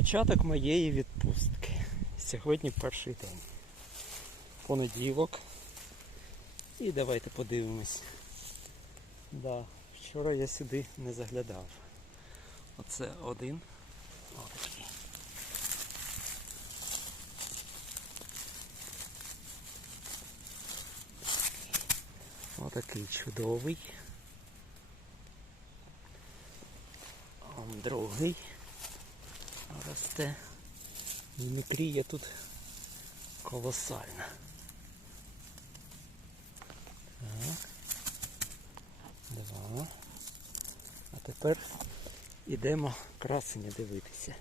Початок моєї відпустки. Сьогодні перший день. Понеділок. І давайте подивимось. Да, вчора я сюди не заглядав. Оце один. Отакий. Отакий чудовий. Другий росте. Мімікрія тут колосальна. Так. Два. А тепер ідемо красення дивитися.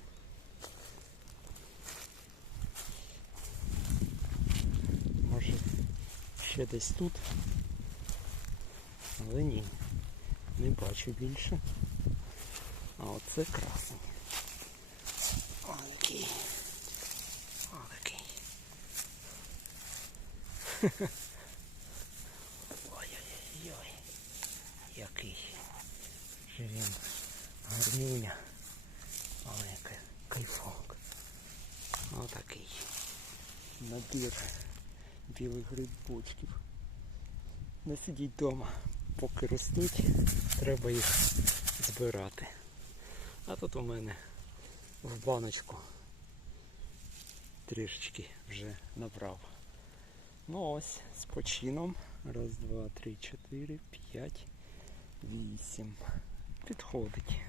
Може ще десь тут. Але ні. Не бачу більше. А оце красень. Отакий. Отакий. Ой-ой-ой. Який же він гарнюня. Але який кайфок. Отакий. Набір білих грибочків. Не сидіть вдома, поки ростуть, треба їх збирати. А тут у мене в баночку трішечки вже набрав. Ну ось, з почином. Раз, два, три, чотири, п'ять, вісім. Підходить.